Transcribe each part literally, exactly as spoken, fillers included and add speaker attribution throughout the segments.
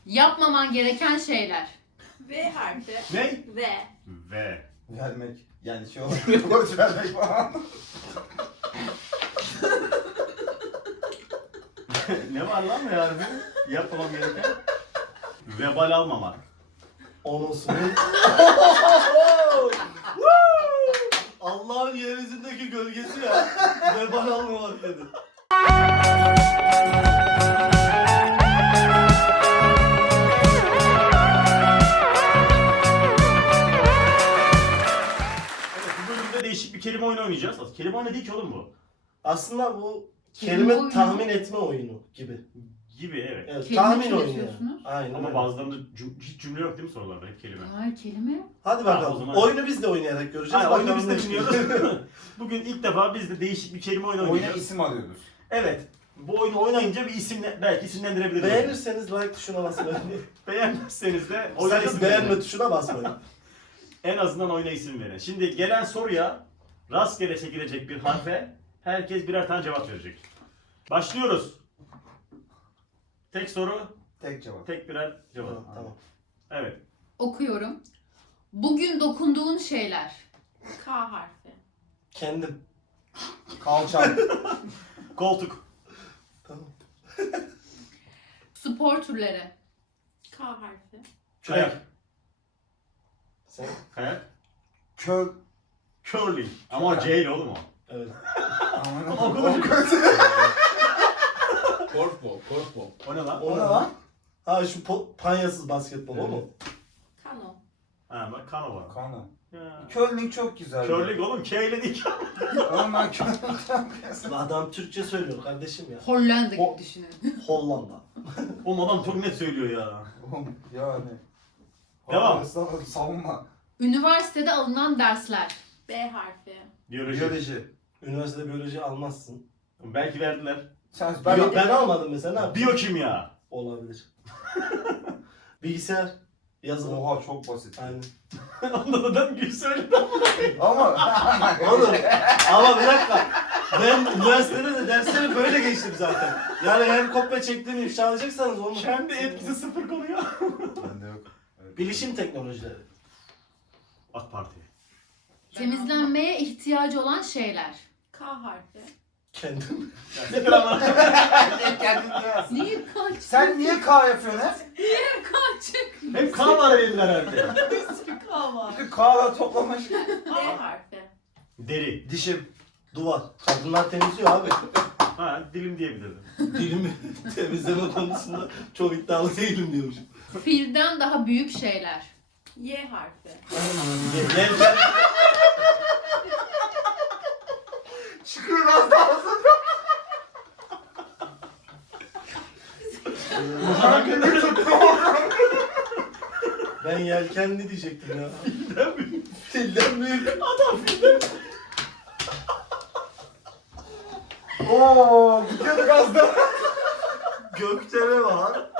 Speaker 1: Yapmaman gereken şeyler.
Speaker 2: V harfi.
Speaker 3: Ne?
Speaker 2: V.
Speaker 3: V.
Speaker 4: Vermek. Yani şey olarak borç vermek falan.
Speaker 3: Ne var lan mı yani? Yapmamam gereken? Vebal almamak.
Speaker 5: Onusunu. Allah'ın yeryüzündeki gölgesi ya. Vebal almamak dedi.
Speaker 3: Evet, bu bölümde değişik bir kelime oyunu oynayacağız. Aslında kelime oyunu değil ki oğlum bu.
Speaker 5: Aslında bu
Speaker 1: Kelime
Speaker 5: kelime
Speaker 1: oyunu.
Speaker 5: tahmin etme oyunu gibi.
Speaker 3: Gibi evet.
Speaker 5: Evet,
Speaker 1: Kelime
Speaker 5: tahmin oyunu yani.
Speaker 1: türetiyorsunuz.
Speaker 5: Aynen
Speaker 3: Ama
Speaker 5: öyle.
Speaker 3: bazılarında cüm- hiç cümle yok değil mi sorularda? Hep kelime.
Speaker 1: Hayır kelime.
Speaker 5: Hadi
Speaker 3: Tamam, o
Speaker 5: bakalım.
Speaker 3: zaman.
Speaker 5: Oyunu biz de oynayarak göreceğiz.
Speaker 3: Aynen, oyunu
Speaker 5: Bakalım
Speaker 3: biz de
Speaker 5: ne
Speaker 3: bilmiyoruz. Bugün ilk defa biz de değişik bir kelime oyunu
Speaker 4: Oyuna
Speaker 3: oynayacağız.
Speaker 4: isim arıyoruz.
Speaker 3: Evet. Bu oyunu oynayınca bir isimle belki isimlendirebiliriz.
Speaker 5: Beğenirseniz like tuşuna basmayın.
Speaker 3: Beğenmezseniz de oyuna
Speaker 5: Sakın
Speaker 3: isim
Speaker 5: beğenme
Speaker 3: verin.
Speaker 5: tuşuna basmayın.
Speaker 3: En azından oyuna isim verin. Şimdi gelen soruya rastgele çekilecek bir harfe herkes birer tane cevap verecek. Başlıyoruz. Tek soru,
Speaker 4: Tek cevap.
Speaker 3: tek birer cevap.
Speaker 5: Tamam, tamam.
Speaker 3: Evet.
Speaker 1: Okuyorum. Bugün dokunduğun şeyler.
Speaker 2: K harfi.
Speaker 5: Kendim.
Speaker 4: Kalçam.
Speaker 3: Koltuk.
Speaker 5: Tamam.
Speaker 1: Spor türleri.
Speaker 2: K harfi.
Speaker 3: Kayak.
Speaker 5: Sen?
Speaker 3: Kayak.
Speaker 4: Köl.
Speaker 3: Curling. Ama o C ile oğlum o.
Speaker 5: Evet.
Speaker 4: Aman
Speaker 3: Okumuş.
Speaker 6: Korfball, korfball.
Speaker 3: O ne lan?
Speaker 5: O ne lan? Ha şu po- panyasız basketbol o mu?
Speaker 2: Kano.
Speaker 3: Ha bak kano var.
Speaker 4: Kana.
Speaker 3: Ya.
Speaker 4: Curling çok güzel.
Speaker 3: Curling oğlum K ile değil.
Speaker 4: Oğlum ben curling.
Speaker 5: Adam Türkçe söylüyor kardeşim ya.
Speaker 1: Hollanda gibi
Speaker 5: O-
Speaker 1: düşünün.
Speaker 5: Hollanda.
Speaker 3: Oğlum adam çok net söylüyor ya.
Speaker 4: Oğlum yani.
Speaker 3: Devam.
Speaker 4: Afganistan'ı savunma.
Speaker 1: Üniversitede alınan dersler.
Speaker 2: B harfi.
Speaker 3: Biyoloji.
Speaker 4: Biyoloji.
Speaker 5: Üniversitede biyoloji almazsın.
Speaker 3: Belki verdiler.
Speaker 4: Sen
Speaker 5: Ben,
Speaker 4: ben
Speaker 5: ben almadım mesela. Ne yapayım?
Speaker 3: Biyokimya.
Speaker 5: Olabilir. Bilgisayar. Yazılım.
Speaker 4: Oha çok basit.
Speaker 5: Aynen.
Speaker 3: Ondan adam gül söyledi.
Speaker 4: Ama
Speaker 5: Oğlum ama bir dakika. Ben üniversitede de dersleri böyle geçtim zaten. Yani eğer kopya çektiğimi ifşa alacaksanız onu...
Speaker 3: Kendi etkisi sıfır konuyor.
Speaker 4: bende yok. Evet.
Speaker 5: Bilişim teknolojileri.
Speaker 3: AK Parti.
Speaker 1: Temizlenmeye ihtiyacı olan şeyler.
Speaker 2: K harfi.
Speaker 5: Kendim.
Speaker 3: Siktir ama.
Speaker 4: Kendin yaz.
Speaker 1: Niye kaç?
Speaker 4: Sen niye K yapıyorsun hep?
Speaker 1: kaçık?
Speaker 3: Hep kan var elinde herhalde.
Speaker 2: K var.
Speaker 4: Bütün K'lar toplamış.
Speaker 2: D harfi.
Speaker 3: Deri.
Speaker 4: Dişim.
Speaker 5: Duvar. Kadınlar temizliyor abi.
Speaker 3: Ha dilim diyebilirdim.
Speaker 5: Dilimi temizleme konusunda çok iddialı değilim diyormuşum.
Speaker 1: Filden daha büyük şeyler.
Speaker 2: Y harfi.
Speaker 5: Yelken.
Speaker 4: Çıkıyor az daha olsun.
Speaker 5: Ben yelkenli diyecektim ya.
Speaker 3: Filden büyük.
Speaker 5: Filden büyük.
Speaker 3: Adam filden.
Speaker 4: Ooo gidiyorduk az daha.
Speaker 5: Gökdelen var.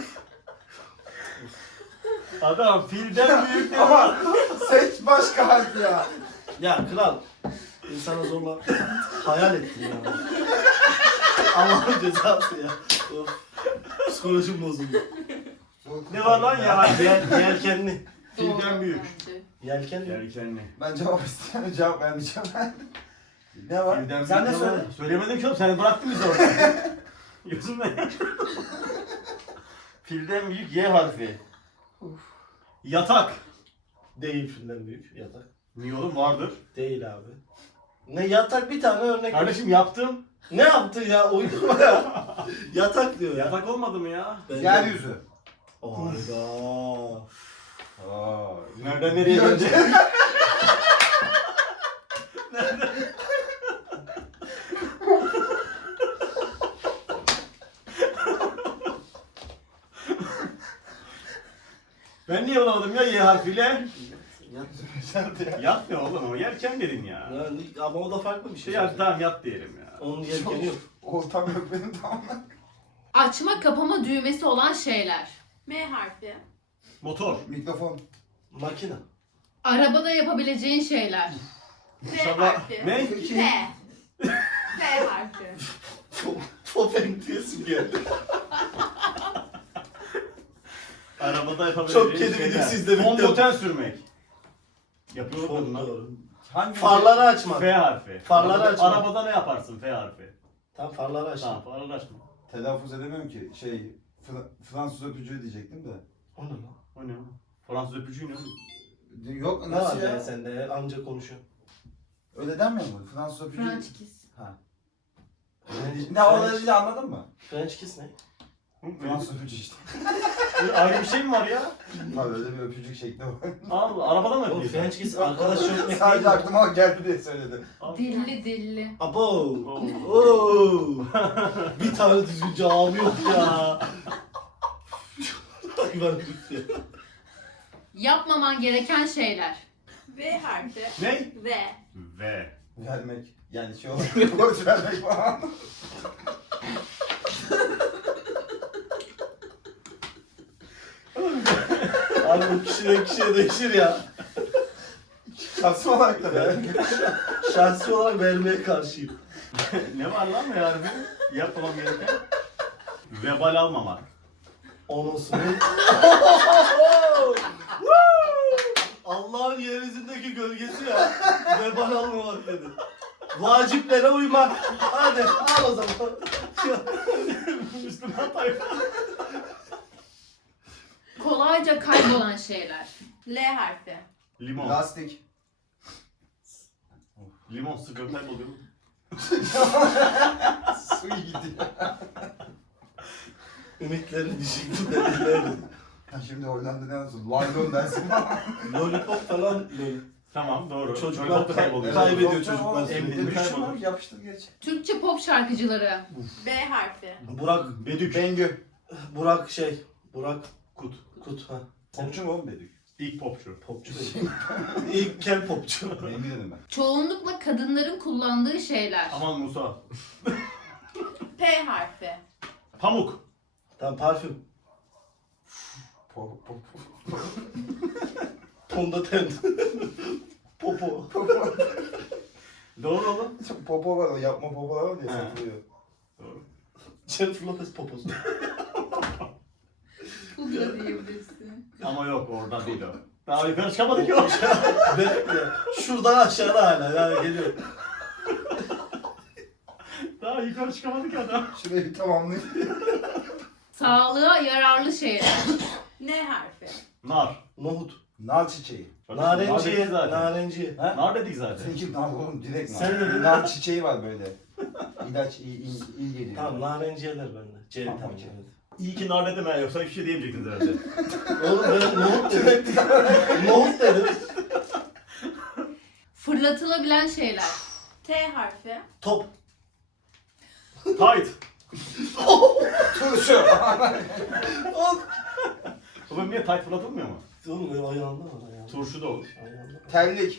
Speaker 3: Adam filden büyük diyor.
Speaker 4: Ama seç başka harf ya.
Speaker 5: Ya kral. İnsana zorla hayal ettim ya. Allah'ın cezası ya. Of. Psikolojim bozuldu.
Speaker 3: Ne var lan ya?
Speaker 5: Yel, yelkenli.
Speaker 3: Filden
Speaker 1: Doğru
Speaker 3: büyük.
Speaker 1: bence.
Speaker 5: Yelkenli.
Speaker 3: Yelkenli.
Speaker 4: Ben cevap istiyorum, cevap vermeyeceğim ben. Ne var?
Speaker 3: Filden
Speaker 4: Sen
Speaker 3: büyük
Speaker 4: de
Speaker 3: ne
Speaker 4: söyle.
Speaker 3: var? Söylemedim ki oğlum seni bıraktım biz orada. Gözümle. Filden büyük Y harfi. Yatak.
Speaker 5: Değil filden büyük yatak.
Speaker 3: Niye oğlum vardır?
Speaker 5: Değil abi. Ne yatak bir tane örnek.
Speaker 3: Kardeşim yaptım.
Speaker 5: Ne yaptı ya? Uydurma ya. Yatak diyor ya.
Speaker 3: Yatak olmadı mı ya?
Speaker 5: Bence-
Speaker 4: Yeryüzü.
Speaker 5: Hayda.
Speaker 4: Aa,
Speaker 3: Nereden nereye
Speaker 4: bir önce.
Speaker 3: gelecek? Ben niye bulamadım ya Y harfiyle? Yat ne oğlum o yerken dedin ya.
Speaker 5: Yani, ama o da farklı bir şey.
Speaker 3: Şey ya tamam yat diyelim ya.
Speaker 5: Onun yelkeni yok.
Speaker 4: Oltam yok benim tamamen.
Speaker 1: Açma kapama düğmesi olan şeyler.
Speaker 2: M harfi.
Speaker 3: Motor.
Speaker 4: Mikrofon.
Speaker 5: Makine.
Speaker 1: Arabada yapabileceğin şeyler.
Speaker 2: F
Speaker 3: Sabah-
Speaker 2: harfi.
Speaker 3: Ne?
Speaker 2: F. F harfi.
Speaker 5: Fofeng diyesim geldi.
Speaker 3: Arabada yapabileceğin
Speaker 5: Çok kedi
Speaker 3: şeyler.
Speaker 5: videosu izlemekten-
Speaker 3: Fondöten sürmek. Yapıyor
Speaker 5: Çok
Speaker 3: kadınlar.
Speaker 5: doğru.
Speaker 4: Hangi
Speaker 5: Farları açmak.
Speaker 3: F harfi.
Speaker 5: Farları
Speaker 3: arabada,
Speaker 5: açma.
Speaker 3: arabada ne yaparsın F harfi?
Speaker 5: Tamam farları aç.
Speaker 3: Tamam farları açma.
Speaker 4: Telaffuz edemiyorum ki. Şey, Fra- Fransız öpücüğü diyecektim de.
Speaker 5: O ne lan?
Speaker 3: O ne o? Fransız öpücüğü ne oğlum?
Speaker 4: Yok
Speaker 5: Ne var
Speaker 4: nasıl
Speaker 5: ya
Speaker 4: ya?
Speaker 5: sen de amca konuşuyor.
Speaker 4: Öyle denmiyor mu? Fransız öpücüğü.
Speaker 1: French kiss.
Speaker 4: Ha.
Speaker 5: French-
Speaker 4: Ne o dediğini anladın mı?
Speaker 5: French kiss ne?
Speaker 4: Fransız öpücüğü işte.
Speaker 3: Ayrı bir şey mi var ya?
Speaker 4: Tabii öyle bir öpücük şekli var.
Speaker 3: Allah arabada mı
Speaker 5: Oğlum
Speaker 3: öpüyorsun?
Speaker 5: French kiss arkadaş öpmek değil
Speaker 4: Sadece
Speaker 5: mi?
Speaker 4: aklıma o geldi diye söyledi.
Speaker 1: Dilli dilli.
Speaker 5: Abo.
Speaker 3: Oo.
Speaker 5: Oo. Bir tane düzgün cevabı yok ya. Hayvan herif ya.
Speaker 1: Yapmaman gereken şeyler.
Speaker 2: V harfi.
Speaker 3: Ne?
Speaker 2: V.
Speaker 3: V.
Speaker 4: Vermek. Yani şey olarak borç vermek falan.
Speaker 5: Abi bu kişiden kişiye değişir ya.
Speaker 4: Şahsi olarak da be.
Speaker 5: Şahsi olarak vermeye karşıyım.
Speaker 3: Ne var lan V harfi? Yapmamam gereken. Vebal almamak.
Speaker 5: Onusunu. Allah'ın yeryüzündeki gölgesi ya. Vebal almamak dedi. Vaciplere uymak. Hadi al o zaman.
Speaker 3: Müslüman tayfa.
Speaker 1: Kolayca kaybolan şeyler.
Speaker 2: L harfi.
Speaker 3: Limon.
Speaker 4: Lastik.
Speaker 3: Limon sıkıntı kayboluyor mu?
Speaker 4: Su gidiyor.
Speaker 5: Ümitlerini düşüktü dediler.
Speaker 4: Ha şimdi Hollanda ne yazıyor? Laylon dersin falan.
Speaker 5: Lollipop falan böyle.
Speaker 3: Tamam doğru.
Speaker 5: Çocuklar
Speaker 3: Lollipop
Speaker 5: kay-
Speaker 3: kayboluyor.
Speaker 5: kaybediyor
Speaker 4: Evet,
Speaker 5: çocuklar
Speaker 4: oğlum,
Speaker 5: sürekli.
Speaker 4: bir de düşün
Speaker 3: Kaybolur.
Speaker 4: abi, yapıştır geç.
Speaker 1: Türkçe pop şarkıcıları.
Speaker 2: B harfi.
Speaker 5: Burak,
Speaker 3: Bedük.
Speaker 4: Bengü.
Speaker 5: Burak şey, Burak
Speaker 3: Kut.
Speaker 5: Kut ha.
Speaker 4: Popçu mu oğlum Bedük?
Speaker 3: İlk popçu.
Speaker 5: Popçu değil. İlk kel popçu.
Speaker 4: Bengü dedim ben.
Speaker 1: Çoğunlukla kadınların kullandığı şeyler.
Speaker 3: Aman Musa.
Speaker 2: P harfi.
Speaker 3: Pamuk.
Speaker 5: Tamam parfüm.
Speaker 4: Pop pop
Speaker 5: Fondöten. Popo.
Speaker 4: pop.
Speaker 3: Doğru oğlum.
Speaker 4: Popo var o yapma popolar var diye
Speaker 3: He.
Speaker 4: satılıyor.
Speaker 3: Doğru.
Speaker 5: Jennifer Lopez poposu.
Speaker 1: Pudra diyebilirsin.
Speaker 3: Ama yok orada değil o. Daha yukarı çıkamadık ki o.
Speaker 5: Bekle. Şuradan aşağıda hala yani geliyor.
Speaker 3: Daha yukarı çıkamadık ki adam.
Speaker 4: Şurayı bir tamamlayayım.
Speaker 1: Sağlığa yararlı şeyler.
Speaker 2: N harfi.
Speaker 3: Nar.
Speaker 5: Nohut.
Speaker 4: Nar çiçeği.
Speaker 3: Nar dedik
Speaker 5: Narenciye.
Speaker 3: zaten.
Speaker 5: Narenciye.
Speaker 4: Ha?
Speaker 3: Nar dedik zaten.
Speaker 4: Seninki nar oğlum direkt nar.
Speaker 3: Sen dedin.
Speaker 4: Nar çiçeği var böyle. İlaç iyi, iyi, iyi geliyor.
Speaker 5: Tamam narenciyeler bende. C
Speaker 4: Tamam,
Speaker 5: vitamini.
Speaker 4: okey.
Speaker 5: Evet.
Speaker 3: İyi ki nar dedim ha yoksa hiçbir şey diyemeyecektiniz herhalde.
Speaker 5: Oğlum ben nohut dedim. Nohut dedim.
Speaker 1: Fırlatılabilen şeyler.
Speaker 2: T harfi.
Speaker 5: Top.
Speaker 3: Tight.
Speaker 4: Turşu.
Speaker 3: Oğlum niye tight fırlatılmıyor mu?
Speaker 5: Oğlum benim ayağımda var ayağımda.
Speaker 3: Turşu da olur.
Speaker 5: Ayağımda.
Speaker 4: Terlik.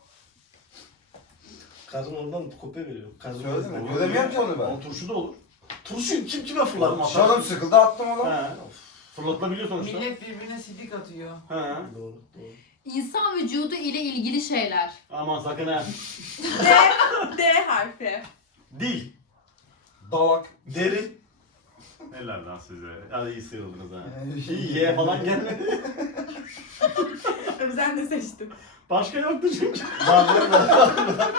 Speaker 5: Karın oradan kopya veriyor. Karın
Speaker 4: Söyledin mi?
Speaker 5: oradan-
Speaker 4: Göremiyorum ki onu ben.
Speaker 3: Ama turşu da olur.
Speaker 5: Turşu kim kime fırlatmış?
Speaker 4: Canım sıkıldı attım onu.
Speaker 3: He. Fırlatılabiliyor sonuçta.
Speaker 6: Millet birbirine sidik atıyor.
Speaker 3: He.
Speaker 5: Doğru, doğru.
Speaker 1: İnsan vücudu ile ilgili şeyler.
Speaker 3: Aman sakın ha.
Speaker 2: D. D harfi.
Speaker 3: Dil.
Speaker 4: Dalak.
Speaker 5: Deri.
Speaker 3: Neler lan size? Hadi iyi sıyrıldınız ha.
Speaker 4: Ee,
Speaker 3: İyi ye falan gelmedi.
Speaker 2: Ben de seçtim.
Speaker 3: Başka yoktu çünkü.
Speaker 5: Var var var.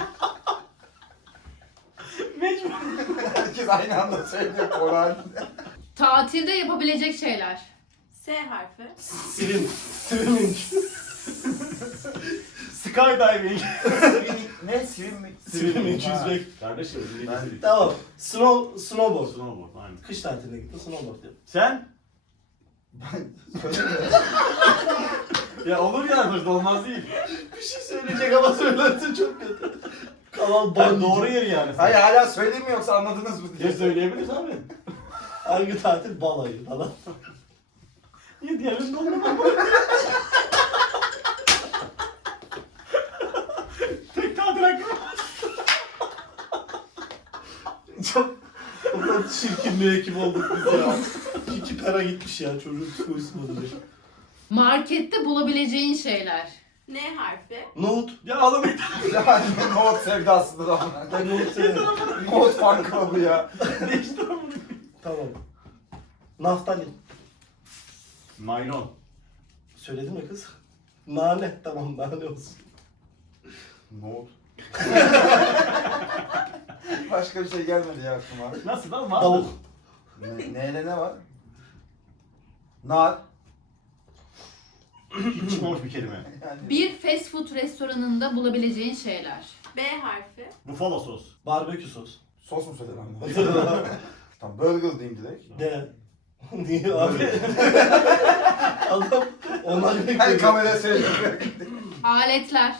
Speaker 3: Mecbur.
Speaker 4: Herkes aynı anda söylüyor konu halinde.
Speaker 1: Tatilde yapabilecek şeyler.
Speaker 2: S harfi.
Speaker 5: Swim. Swimming.
Speaker 3: Skydiving.
Speaker 4: Ne? Swim mi?
Speaker 5: Swimming
Speaker 4: Ha.
Speaker 5: yüzmek.
Speaker 3: Kardeşim
Speaker 4: Ben-
Speaker 3: İngilizce.
Speaker 5: Tamam. Snow, snowboard.
Speaker 3: Snowboard aynen.
Speaker 5: Kış tatiline gittin snowboard yap.
Speaker 3: Sen?
Speaker 4: Söylemiyorum.
Speaker 3: Ya olur ya sonuçta olmaz değil.
Speaker 5: Bir şey söyleyecek ama söylerse çok kötü. Kanal
Speaker 3: Ben
Speaker 5: ban
Speaker 3: doğru yer yani.
Speaker 4: Hayır hala söyleyeyim mi yoksa anladınız mı
Speaker 3: Ya
Speaker 4: diye.
Speaker 3: söyleyebiliriz abi.
Speaker 5: Hangi tatil? Balayı falan.
Speaker 3: Niye diğerlerinde olmadı? Tek tatil hakkı var.
Speaker 5: Çok o kadar çirkin bir ekip olduk biz ya. İki para gitmiş ya çocuğun psikolojisi bozulacak.
Speaker 1: Markette bulabileceğin şeyler.
Speaker 2: N harfi.
Speaker 5: Nohut.
Speaker 3: Ya oğlum bir
Speaker 4: Yani nohut sevdasıdır ama.
Speaker 5: Ben nohut severim.
Speaker 4: Nohut fan club'ı ya.
Speaker 3: tane işte.
Speaker 5: Tamam. Naftalin.
Speaker 3: Naylon.
Speaker 5: Söyledin mi kız? Nane. Tamam nane olsun.
Speaker 4: Nohut. Başka bir şey gelmedi ya aklıma.
Speaker 3: Nasıl lan? Var
Speaker 5: Tavuk.
Speaker 3: mı?
Speaker 4: Ne, neyle ne var? Nar.
Speaker 3: Hiç çıkmamış bir kelime.
Speaker 4: Yani
Speaker 1: Bir fast food restoranında bulabileceğin şeyler.
Speaker 2: B harfi.
Speaker 3: Buffalo sos.
Speaker 5: Barbekü sos.
Speaker 4: sos mu söylemem Tamam, burger diyeyim direkt.
Speaker 5: De. Niye abi? Adam onlar
Speaker 4: Her
Speaker 5: bekliyor.
Speaker 4: kameraya söylüyorum.
Speaker 1: Aletler.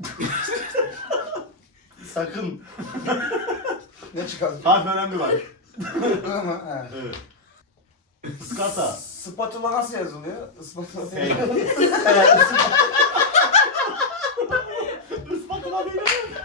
Speaker 5: Sakın.
Speaker 4: Ne çıkar?
Speaker 3: Harf önemli var.
Speaker 4: Ama, he.
Speaker 3: Evet. Iskarta.
Speaker 4: Spatula nasıl yazılıyor? Spatula
Speaker 3: Şey.
Speaker 4: değil.
Speaker 3: Ispatula değil.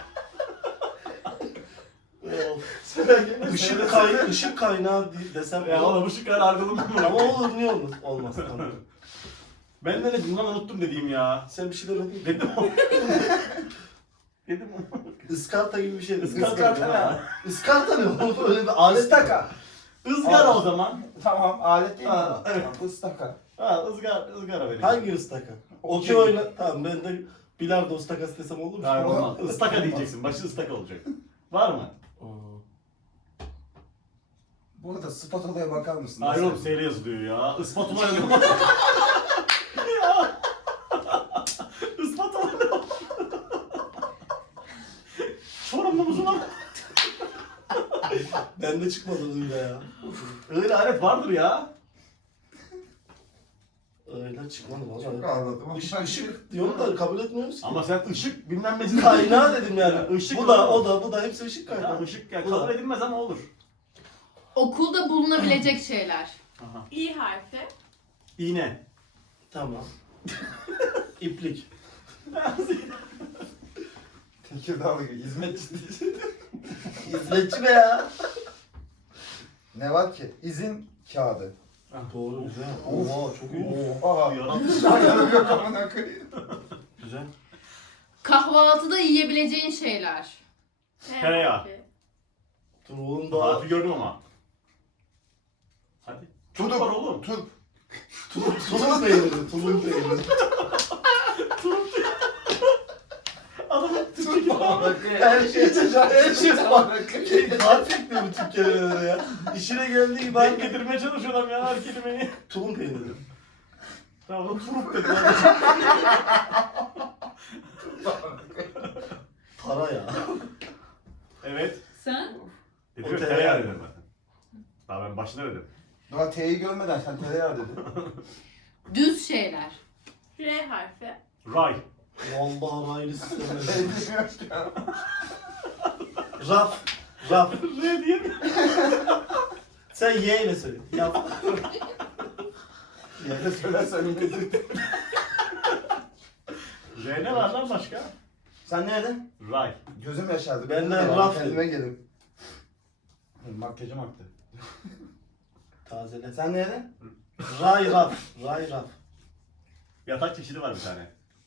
Speaker 5: Işık, kay ışık kaynağı di- desem
Speaker 3: Ya
Speaker 5: olur.
Speaker 3: oğlum ışık kadar ardılım mı?
Speaker 5: Ama olur niye olur? Olmaz tamam.
Speaker 3: Ben de ne dedim lan unuttum dediğim ya.
Speaker 5: Sen bir şey demedin.
Speaker 3: Dedim o. Dedim o.
Speaker 5: Iskarta gibi bir şey.
Speaker 3: Iskarta ne?
Speaker 5: Iskarta ne oğlum? Öyle bir alet.
Speaker 4: Istaka.
Speaker 3: Izgara o zaman.
Speaker 4: Tamam, alet değil mi?
Speaker 3: Ha, evet.
Speaker 4: Tamam, ıstaka.
Speaker 3: Ha ızgara, ızgara benim.
Speaker 5: Hangi ıstaka? Okey oyna. Tamam ben de bilardo ıstakası desem olur mu?
Speaker 3: Hayır olmaz. Istaka diyeceksin. Başı ıstaka olacak. Var mı?
Speaker 5: Hmm.
Speaker 4: Bu arada spatula'ya bakar mısın?
Speaker 3: Hayır
Speaker 4: Nasıl
Speaker 3: oğlum seyle yazılıyor ya. Ispatula yazıyor. Ya. Ispatula ne? Çorumlu musun lan?
Speaker 5: Bende çıkmadı öyle ya.
Speaker 3: Öyle alet vardır ya.
Speaker 5: Öyle çıkmadı
Speaker 4: Çok
Speaker 5: valla.
Speaker 4: anladım. ama
Speaker 5: Işık, ışık diyorum da kabul etmiyoruz ki.
Speaker 3: Ama sen ışık bilmem ne
Speaker 5: Kaynağı dedim yani.
Speaker 3: Işık
Speaker 5: bu da,
Speaker 3: olur.
Speaker 5: o da, bu da hepsi ışık
Speaker 3: Ya
Speaker 5: kaynağı.
Speaker 3: ışık ya
Speaker 5: Bu da.
Speaker 3: kabul edilmez ama olur.
Speaker 1: Okulda bulunabilecek şeyler.
Speaker 3: Aha.
Speaker 2: İ harfi.
Speaker 3: İğne.
Speaker 5: Tamam. İplik.
Speaker 4: Tekirdağlı gibi hizmetçi değil.
Speaker 5: Hizmetçi be ya.
Speaker 4: Ne var ki? İzin kağıdı.
Speaker 5: Doğru güzel.
Speaker 4: Of.
Speaker 5: Oha çok iyi.
Speaker 4: Oha.
Speaker 3: Yaratmış.
Speaker 4: Ayarım yok amına koyayım.
Speaker 5: Güzel.
Speaker 1: Kahvaltıda yiyebileceğin şeyler.
Speaker 2: T
Speaker 3: Tereyağı.
Speaker 2: harfi.
Speaker 5: Dur oğlum daha.
Speaker 3: Harfi gördüm ama. Hadi. Çok var oğlum.
Speaker 4: Turp.
Speaker 5: Tulum, tulum peyniri. Tulum peyniri.
Speaker 3: Adamın
Speaker 4: Turp amına koyayım.
Speaker 5: Her şey her şey
Speaker 4: Amına
Speaker 5: var.
Speaker 4: koyayım.
Speaker 5: Harf ekliyor bütün kelimelere ya. İşine geldiği gibi
Speaker 3: ben
Speaker 5: hangi
Speaker 3: getirmeye çalışıyor adam ya her kelimeyi.
Speaker 5: tulum peyniri.
Speaker 3: Tamam o turup dedi.
Speaker 5: Para ya.
Speaker 3: Evet.
Speaker 1: Sen?
Speaker 3: Dedim
Speaker 5: O
Speaker 3: ya
Speaker 5: tereyağı.
Speaker 3: tereyağı dedim zaten. Daha ben başına dedim.
Speaker 4: Daha T'yi görmeden sen tereyağı dedin.
Speaker 1: Düz şeyler.
Speaker 2: R harfi.
Speaker 3: Ray.
Speaker 5: Vallahi raylı sistemi.
Speaker 4: Ben bilmiyorum ki ya.
Speaker 5: Raf. Raf.
Speaker 3: R diye mi?
Speaker 5: Sen Y ile söyle. Yap.
Speaker 4: Yerde söylersen yine Türk.
Speaker 3: R ne var lan başka?
Speaker 5: Sen ne dedin?
Speaker 3: Ray.
Speaker 4: Gözüm yaşardı.
Speaker 5: Benden
Speaker 4: Ben
Speaker 5: raf
Speaker 4: Kendime gelin.
Speaker 3: Makyajım aktı.
Speaker 5: Tazele. Sen ne dedin? Ray raf. Ray raf.
Speaker 3: Yatak çeşidi var bir tane.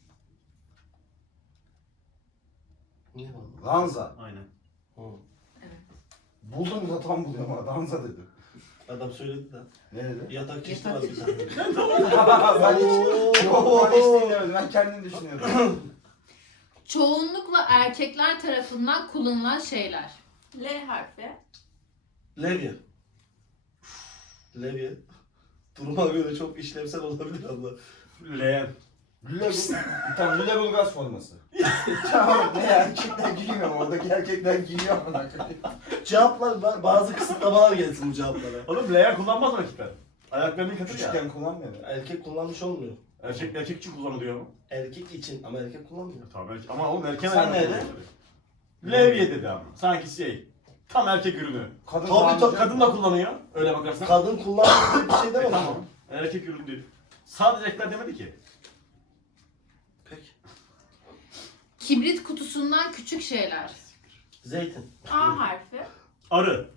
Speaker 5: Niye var?
Speaker 4: Ranza.
Speaker 3: Aynen.
Speaker 5: Hı.
Speaker 4: Buldum da tam buluyorum ama Ranza dedi.
Speaker 5: Adam söyledi de.
Speaker 4: Ne dedi?
Speaker 5: Yatak çeşidi
Speaker 1: Yatak
Speaker 5: var bir tane.
Speaker 4: ben hiç, yok ben hiç dinlemedim. Ben kendim düşünüyordum.
Speaker 1: Çoğunlukla erkekler tarafından kullanılan şeyler.
Speaker 2: L harfi.
Speaker 5: Levye. Levye. Duruma göre çok işlevsel olabilir abla.
Speaker 3: Leğen.
Speaker 4: Lüle Tamam Lüleburgaz forması. Tamam ne ya erkekler giymiyor mu? Oradaki erkekler giyiyor amına koyayım.
Speaker 5: Cevaplar, ba- bazı kısıtlamalar gelsin bu cevaplara.
Speaker 3: Oğlum leğen kullanmaz mı erkekler? Ayaklarını yıkatır ya.
Speaker 4: Küçükken kullanmıyor mu?
Speaker 5: Erkek kullanmış olmuyor.
Speaker 3: Erkek, erkek için kullanılıyor mu?
Speaker 5: Erkek için ama erkek kullanmıyor.
Speaker 3: Tabii erkek. Ama oğlum erken
Speaker 5: Sen
Speaker 3: ayağına
Speaker 5: ne
Speaker 3: kullanılıyor. Levye dedi ama. Sanki şey. Tam erkek ürünü.
Speaker 4: Kadın
Speaker 5: Tabii,
Speaker 4: kullanacak
Speaker 5: tabii,
Speaker 4: mı?
Speaker 3: Kadın da kullanıyor. Öyle bakarsan.
Speaker 5: Kadın kullanmıyor bir şey
Speaker 3: E,
Speaker 5: demem.
Speaker 3: tamam. Erkek ürünü değil. Sadece erkekler demedi ki.
Speaker 5: Peki.
Speaker 1: Kibrit kutusundan küçük şeyler.
Speaker 5: Zeytin.
Speaker 2: A harfi.
Speaker 3: Arı.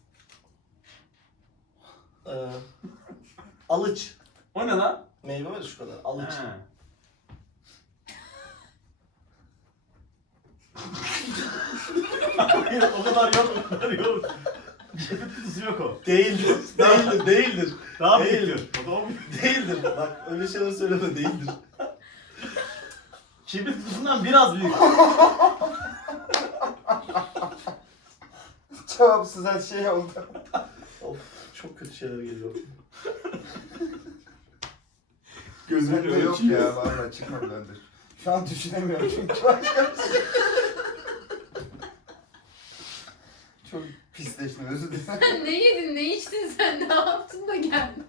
Speaker 5: Ee, alıç.
Speaker 3: O ne lan?
Speaker 5: Meyve var ya şu kadar. Alıç.
Speaker 3: Ha. Hayır, o kadar yok, o kadar yok. Kibrit kutusu yok o.
Speaker 5: Değildir. Değildir. Değildir.
Speaker 3: Daha
Speaker 5: Değil.
Speaker 3: büyüktür. O da o büyük.
Speaker 5: Değildir. Bak öyle şeyler söyleme değildir.
Speaker 3: Kibrit kutusundan biraz büyük.
Speaker 4: Cevapsız her şey oldu.
Speaker 5: Of çok kötü şeyler geliyor.
Speaker 4: Gözümde
Speaker 3: Gözümün
Speaker 4: yok ya vallahi çıkmadı bende. Şu an düşünemiyorum çünkü başka bir şey. Çok pisleştim özür dilerim.
Speaker 1: Sen ne yedin, ne içtin sen, ne yaptın da geldin?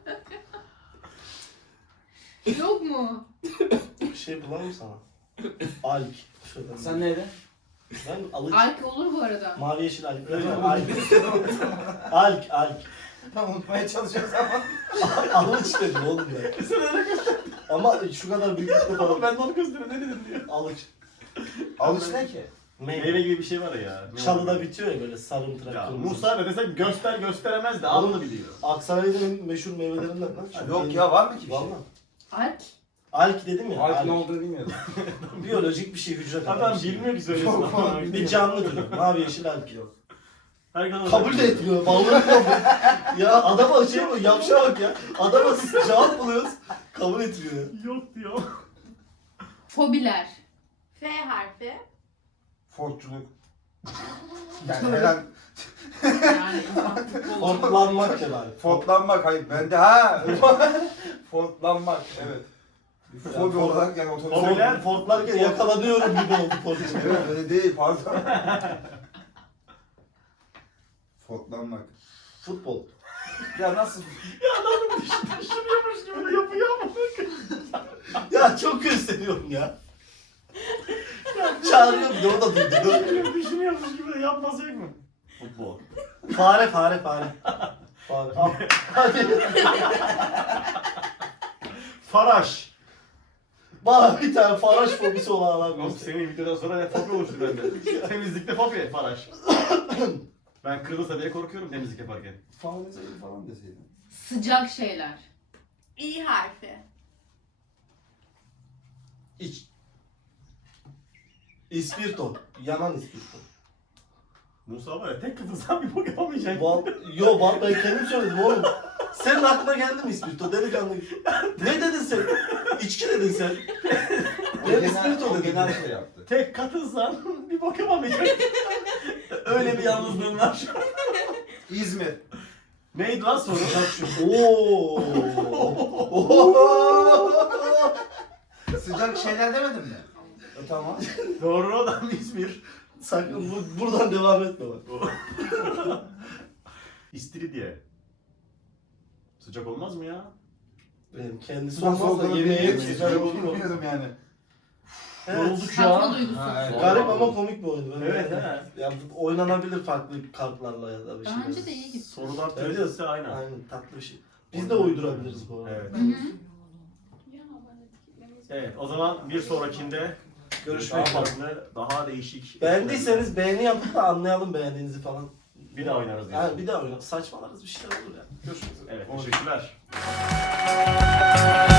Speaker 1: Yok mu?
Speaker 5: Bir şey bulalım sana. Alk. Şuradan.
Speaker 4: Sen neydi?
Speaker 5: Ben alıç.
Speaker 1: Alk olur bu arada.
Speaker 5: Mavi yeşil alk. Öyle mi? Alk. Alk. Alk.
Speaker 4: Tam unutmaya çalışıyoruz ama.
Speaker 5: Alıç dedim oğlum ya.
Speaker 3: Sen öyle göster.
Speaker 5: Ama şu kadar büyüklükte falan.
Speaker 3: Ben de onu gösteriyorum. Ne dedim diyor.
Speaker 5: Alıç.
Speaker 4: Alış ne ki?
Speaker 3: Meyve
Speaker 5: Meyve.
Speaker 3: gibi bir şey var ya.
Speaker 5: Çalıda bitiyor ya böyle sarımtırak.
Speaker 3: Ya
Speaker 5: kırmızı.
Speaker 3: Musa ne desen göster gösteremez de alını biliyor.
Speaker 5: Aksaray'ın meşhur meyvelerinden lan. Çok
Speaker 4: Yok
Speaker 5: yeni-
Speaker 4: ya var mı ki bir şey?
Speaker 5: Valla.
Speaker 1: Alk?
Speaker 5: Alk dedim ya.
Speaker 4: Alp
Speaker 5: Alk.
Speaker 4: ne olduğunu bilmiyordum.
Speaker 5: Biyolojik bir şey hücre kadar.
Speaker 3: Adam
Speaker 5: bir şey.
Speaker 3: bilmiyor ki söylesin.
Speaker 4: Çok falan
Speaker 3: ama.
Speaker 5: Bir canlı diyor. Mavi yeşil alk yok.
Speaker 3: Herkes
Speaker 5: Kabul de etmiyor. Bağlanıyor mu? Ya adama şey mi? Yapşa bak ya. Adama cevap buluyoruz. Kabul etmiyor ya.
Speaker 3: Yok diyor.
Speaker 2: F
Speaker 1: Fobiler.
Speaker 2: harfi.
Speaker 4: Fortçuluk. Yani herhalde
Speaker 1: Yani insan futbol.
Speaker 5: Fortlanmak ya bari.
Speaker 4: fortlanmak hayır bende ha. Fortlanmak evet.
Speaker 5: Ya,
Speaker 4: Fobi
Speaker 5: fort-
Speaker 4: olarak yani otobüs.
Speaker 3: Fobiler-
Speaker 5: Fortlarken yakalanıyorum gibi oldu Fortçu.
Speaker 4: Evet öyle değil pardon. Fortlanmak.
Speaker 5: Futbol.
Speaker 4: Ya nasıl?
Speaker 3: Ya adamın düşünüyormuş gibi de yapıyor ama.
Speaker 5: Ya çok gösteriyorum ya. Çağırıyor bir de o da duydu.
Speaker 3: Düşünüyormuş gibi de yapması yok mu? Futbol.
Speaker 5: Fare fare fare. Fare. Al. Hadi.
Speaker 3: Faraş.
Speaker 5: Bana bir tane faraş fobisi olan adam
Speaker 3: Oğlum
Speaker 5: göster.
Speaker 3: senin videodan sonra ne fobi oluştu bende. Temizlikte fobi faraş. Ben kırılsa diye korkuyorum temizlik yaparken.
Speaker 4: Falan deseydin falan deseydin.
Speaker 1: Sıcak şeyler.
Speaker 2: İ harfi.
Speaker 5: İç. İspirto. Yanan ispirto.
Speaker 3: Musa var ya tek kıtılsan bir bok yapamayacak.
Speaker 5: Val, yo val ben kendim söyledim oğlum. Senin aklına geldi mi ispirto? Delikanlı. Ne dedin sen? İçki dedin sen.
Speaker 4: O
Speaker 5: Ben
Speaker 4: genel,
Speaker 5: ispirto
Speaker 4: o
Speaker 5: dedim.
Speaker 4: genel şey yaptı.
Speaker 3: Tek katılsan bir bok yapamayacak. Öyle bir yalnızlığın var.
Speaker 4: İzmir.
Speaker 3: Neydi lan soru?
Speaker 5: Oo.
Speaker 4: Sıcak şeyler demedim mi? E, tamam.
Speaker 3: Doğru adam İzmir.
Speaker 5: Sakın bu, buradan devam etme bak.
Speaker 3: İstiridye. Sıcak olmaz mı ya?
Speaker 5: Benim kendisi
Speaker 4: Nasıl
Speaker 5: olmaz da
Speaker 4: olduğunu
Speaker 5: yemeğe
Speaker 4: bilmiyorum.
Speaker 5: sıcak
Speaker 4: Sıcak
Speaker 5: olur mu?
Speaker 4: bilmiyorum yani.
Speaker 3: Yorulduk şu
Speaker 1: Katma
Speaker 3: an.
Speaker 1: duygusu.
Speaker 4: Ha, evet.
Speaker 5: Garip ama komik bir oyun. Ben
Speaker 3: Evet,
Speaker 5: beğendim.
Speaker 3: he.
Speaker 5: Ya bu oynanabilir farklı kartlarla ya da bir şey.
Speaker 1: Daha önce de iyi gitti.
Speaker 3: Sorular
Speaker 5: Evet.
Speaker 3: tezgahı aynen.
Speaker 5: Aynen tatlı bir şey. Biz de uydurabiliriz bu arada.
Speaker 3: Evet.
Speaker 1: Hı hı.
Speaker 3: Evet, o zaman bir sonrakinde
Speaker 5: Görüşmek
Speaker 3: daha
Speaker 5: üzere.
Speaker 3: farklı, daha değişik.
Speaker 5: Beğendiyseniz beğeni yapın da anlayalım beğendiğinizi falan.
Speaker 3: bir daha oynarız diye.
Speaker 5: Yani bir daha oynayalım. Saçmalarız bir şeyler olur ya. Görüşmek üzere.
Speaker 3: Evet,
Speaker 4: Olur.
Speaker 3: teşekkürler.